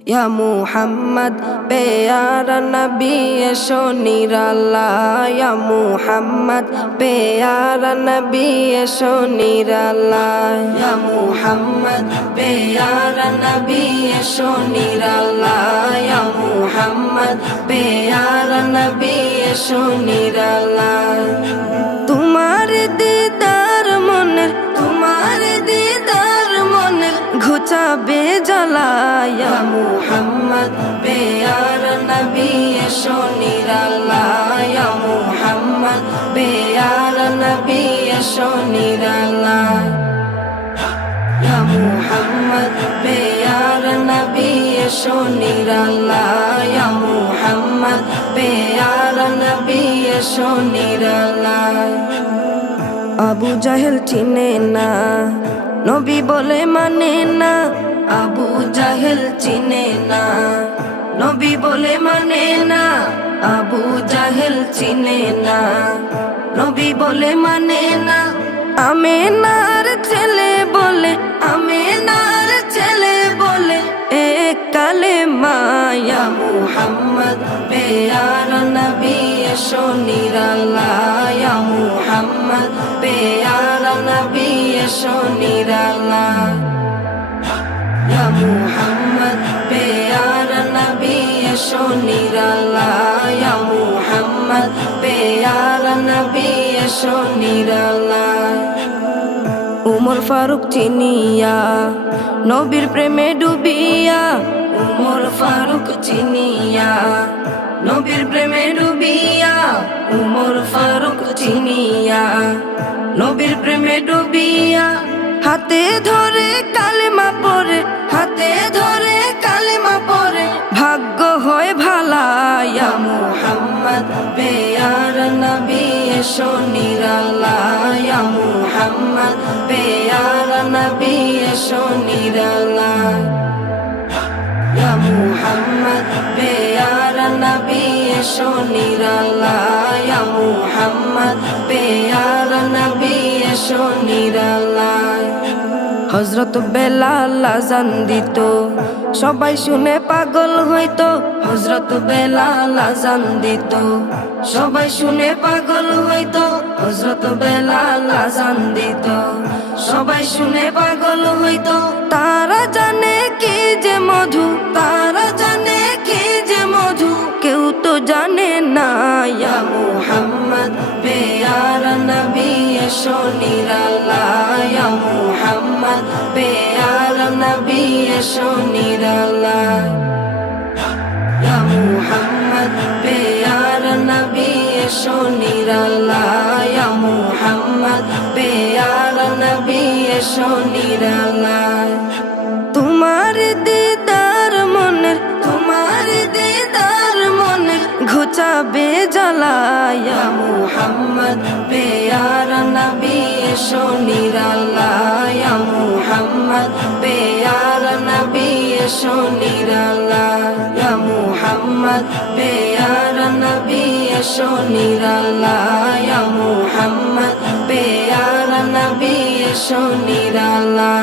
या मुहम्मद प्यारा नबी एशो निराला या मुहम्मद प्यारा नबी एशो निराला या मुहम्मद प्यारा नबी एशो निराला या मुहम्मद प्यारा नबी एशो निराला तुम्हारे दीदार मने तुम्हारे दीदार मने घुचाबे জ্বালা या मुहम्मद प्यारा नबी एशो निराला या मुहम्मद प्यारा नबी एशो निराला या मुहम्मद प्यारा नबी एशो निराला या मुहम्मद प्यारा नबी एशो निराला আবু জাহেল চিনে না নবী বলে মানে না আবু জাহেল চিনে না নবী বলে মানে না আবু জাহেল চিনে না নবী বলে মানে না আমেনার ছেলে বলে আমেনার ছেলে বলে এক কালেমা ইয়া মুহাম্মদ প্যারা নবী এশো নিরালা ইয়া মুহাম্মদ প্যারা নবী এশো নিরালা या मुहम्मद प्यारा नबी एशो निराला या मुहम्मद प्यारा नबी एशो निराला उमर फारूक चिनिया नबीर प्रेमे डुबिया उमर फारूक चिनिया नबीर प्रेमे डुबिया उमर फारूक चिनिया नबीर प्रेमे डुबिया हाथे धरे कालेमा परे हाथे धरे कालेमा परे भाग्य হয় ভালা ইয়া মুহাম্মদ প্যারা নবী এশো নিরালা ইয়া মুহাম্মদ প্যারা নবী এশো নিরালা ইয়া মুহাম্মদ প্যারা নবী এশো নিরালা ইয়া মুহাম্মদ প্যারা নবী এশো নিরালা হযরত বেলাল আযান দিত সবাই শুনে পাগল হইতো হযরত বেলাল আযান দিত সবাই শুনে পাগল হইতো হযরত বেলাল আযান দিত সবাই শুনে পাগল হইতো তারা জানে কি যে মধু তারা জানে কি যে মধু কেউ তো জানে না ইয়া মুহাম্মদ প্যারা নবী এশো নিরালা ইয়া মুহাম্মদ প্যারা নবী এশো নিরালা ইয়া মুহাম্মদ প্যারা নবী এশো নিরালা ইয়া মুহাম্মদ প্যারা নবী এশো নিরালা তোমার দিদার মনের তোমার দিদার মনের ঘুচাবে জ্বালা ইয়া মুহাম্মদ প্যারা নবী এশো নিরালা ইয়া মুহাম্মদ প্যারা নবী এশো নিরালা ইয়া মুহাম্মদ প্যারা নবী এশো নিরালা ইয়া মুহাম্মদ প্যারা নবী এশো নিরালা।